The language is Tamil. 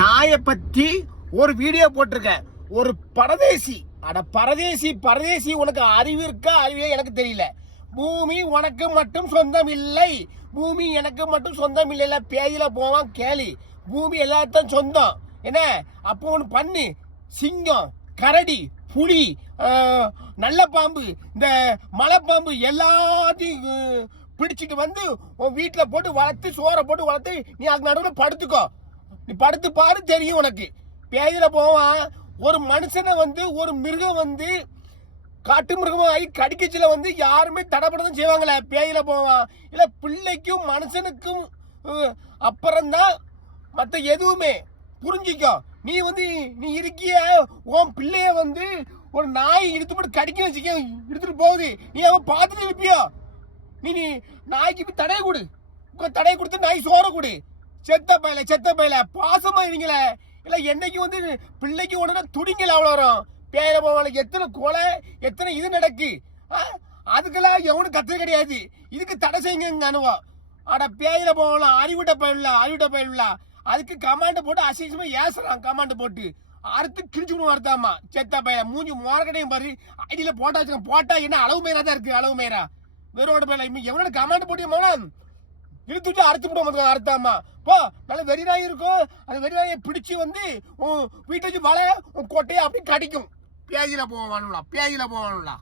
நாயை பத்தி ஒரு வீடியோ போட்டிருக்கேன். ஒரு பரதேசி, அட பரதேசி பரதேசி, உனக்கு அறிவு இருக்கா அறிவே எனக்கு தெரியல. பூமி உனக்கு மட்டும் சொந்தம் இல்லை, பூமி எனக்கு மட்டும் சொந்தம் இல்லைல்ல. பேயில போவான் கேளி, பூமி எல்லாத்தையும் சொந்தம் என்ன. அப்போ ஒன்று பண்ணு, சிங்கம், கரடி, புலி, நல்ல பாம்பு, இந்த மலைப்பாம்பு எல்லாத்தையும் பிடிச்சிட்டு வந்து உன் வீட்டில் போட்டு வளர்த்து, சோறை போட்டு வளர்த்து, நீ அது நடுவில் படுத்துக்கோ. நீ படுத்து பாரு, தெரியும் உனக்கு. பேயில போவான். ஒரு மனுஷனை வந்து ஒரு மிருகம் வந்து காட்டு மிருகமா ஆகி கடிக்கச்சில வந்து யாருமே தடைப்படதான் செய்வாங்களே. பேயில போவான். இல்ல பிள்ளைக்கும் மனுஷனுக்கும் அப்புறம்தான் மற்ற எதுவுமே. புரிஞ்சிக்கோ. நீ வந்து நீ இருக்கிய உன் பிள்ளைய வந்து ஒரு நாய் இழுத்து போட்டு கடிக்க வச்சுக்க, எடுத்துட்டு போகுது, நீ அவன் பார்த்துட்டு இருப்பியோ? நீ நாய்க்கு தடையை கொடு, தடையை கொடுத்து நாய் சோற கொடு. செத்த பயில பாசமா இருங்களே. இல்ல என்னைக்கு வந்து பிள்ளைக்கு உடனே துடிங்கல அவ்வளோ வரும். பேர போவாங்க, எத்தனை கொலை, எத்தனை இது நடக்கு. அதுக்கெல்லாம் எவனும் கத்து கிடையாது. இதுக்கு தடை செய்யுங்க அனுபவம். ஆனா பேயில போகலாம், அறிவிட்ட பயில அதுக்கு கமாண்ட போட்டு அசிங்கமா ஏசுறான். கமாண்ட் போட்டு அறுத்து கிழிச்சு வருத்தாமா. செத்த பயில மூஞ்சி மோரக்கடையும் பாரு. ஐடியில போட்டா என்ன அளவு மேரா தான் இருக்கு, அளவு மேரா வெறோட பயில. எவனோட கமாண்ட் போட்டியமா இழுத்து அறுத்து விட அறுத்தாமா. போ, நல்ல வெறிநாய் இருக்கும். அந்த வெறிநாயை பிடிச்சி வந்து வீட்டை வச்சு வள, உன் கொட்டையை அப்படி கடிக்கும். பேயில போவானுங்களா.